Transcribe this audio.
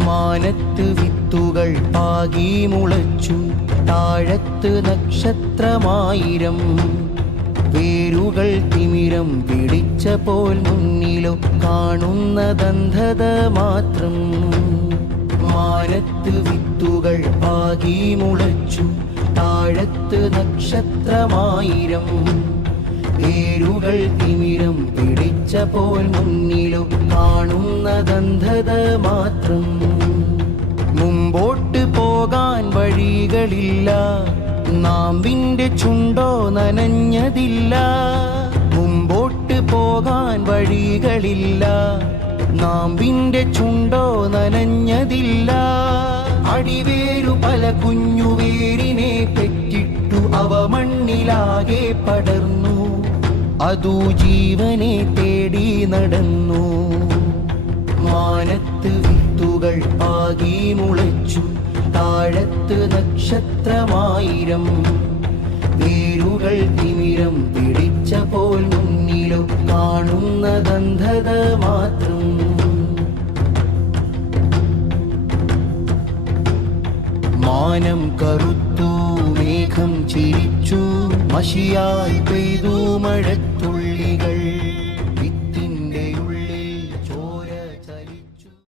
മാനത്ത് വിത്തുകൾ പാകി മുളച്ചു, താഴത്ത് നക്ഷത്രമായിരം. വേരുകൾ തിമിരം പിടിച്ച പോൽ മുന്നിലോ കാണുന്നതന്ധത മാത്രം. മാനത്ത് വിത്തുകൾ പാകി മുളച്ചു, താഴത്ത് നക്ഷത്രമായിരം. വേരുകൾ തിമിരം പിടിച്ച പോൽ മുന്നിലോ കാണുന്നതന്ധത മാത്രം. മുമ്പോട്ട് പോകാൻ വഴികളില്ല, നാമ്പിന്റെ ചുണ്ടോ നനഞ്ഞതില്ല. മുമ്പോട്ട് പോകാൻ വഴികളില്ല, നാമ്പിന്റെ ചുണ്ടോ നനഞ്ഞതില്ല. അടിവേരു പല കുഞ്ഞുവേരിനെ പെറ്റിട്ടു അവ മണ്ണിലാകെ പടർന്നു, അതു ജീവനെ തേടി നടന്നു. മാനത്ത് വിത്തുകൾ പാകി മുളച്ചു, താഴത്ത് നക്ഷത്രമായിരം. വേരുകൾ തിമിരം പിടിച്ച പോൽ മുന്നിലോ കാണുന്നതന്ധത മാത്രം. മാനം കറുത്തു, മേഘം ചിരിച്ചു, മഷിയായി പെയ്തു മഴത്തുള്ളികൾ.